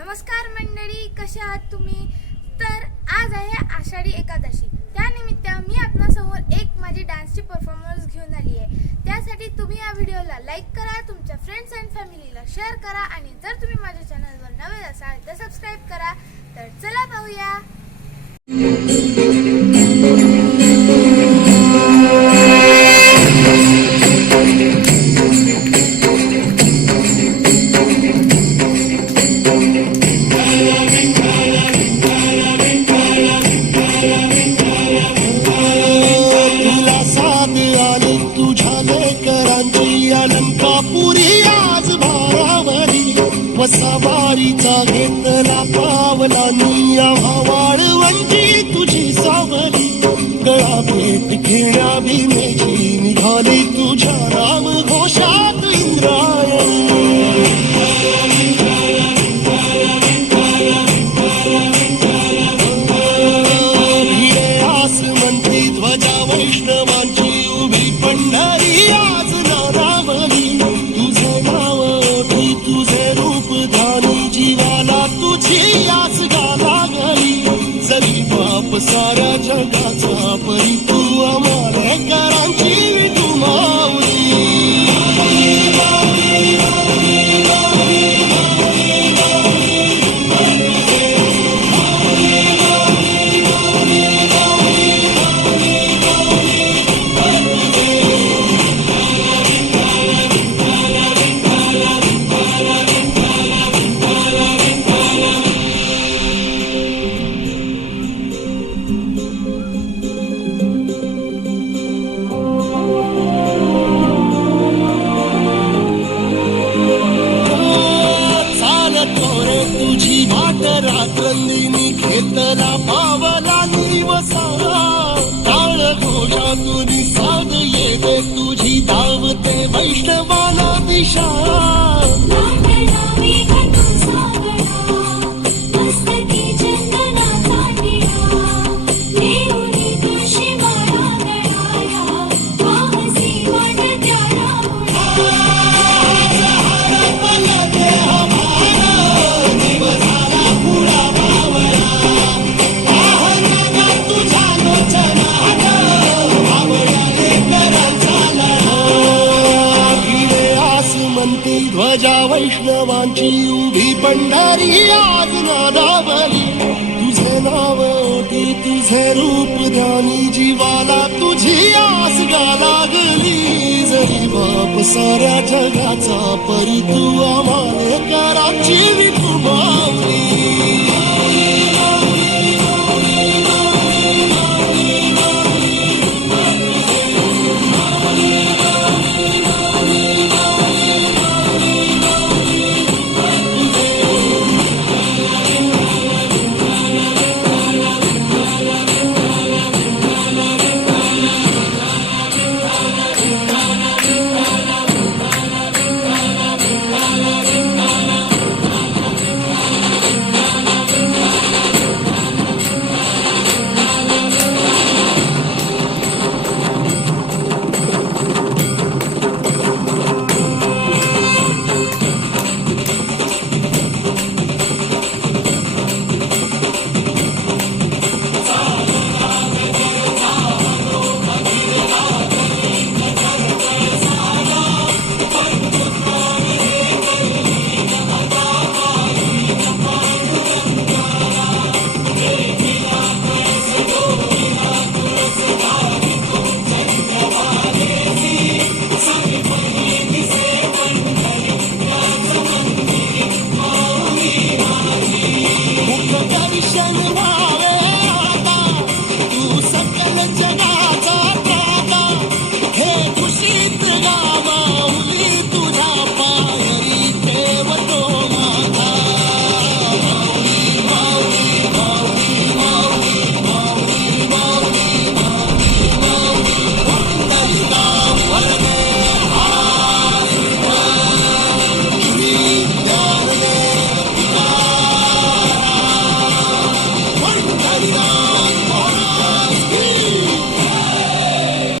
नमस्कार मंडळी, कशा आहात तुम्ही? तर आज आहे आषाढी एकादशी. त्यानिमित्त मी आपणासमोर एक माझी डान्सची परफॉर्मन्स घेऊन आली आहे. त्यासाठी तुम्ही या व्हिडिओला लाईक करा, तुमच्या फ्रेंड्स अँड फॅमिलीला शेअर करा आणि जर तुम्ही माझ्या चॅनलवर नवे असाल तर सबस्क्राईब करा. तर चला पाहूया. पुरी आज भारावरी वसावारीचा घेतला पावला निया वाळवंटी तुझी सावली गळा भेट घेण्या भीमेची निघाली तुझ्या राम घोषात इंद्रायणी. भिडे आस म्हणती ध्वजा वैष्णवांची उभी पंढरी आज नारावली. तुझे रूप धानी जीवाला तुझी आस गाला गली. जरी बाप साऱ्या जगाचा परी तू आम्हाला करांची तू माऊली. तुझी वाट रात्रंदिनी घेतला पावला निवसाला. टाळ घोषातून साध येते तुझी धावते वैष्णवाला दिशा. ध्वजा वैष्णवांची उभी पंढरी आज नादावली. तुझे नाव ओठी तुझे रूप ध्यानी जीवाला तुझी आस गा लागली. जरी बाप साऱ्या जगाचा परी तू आम्हाला कराची विठू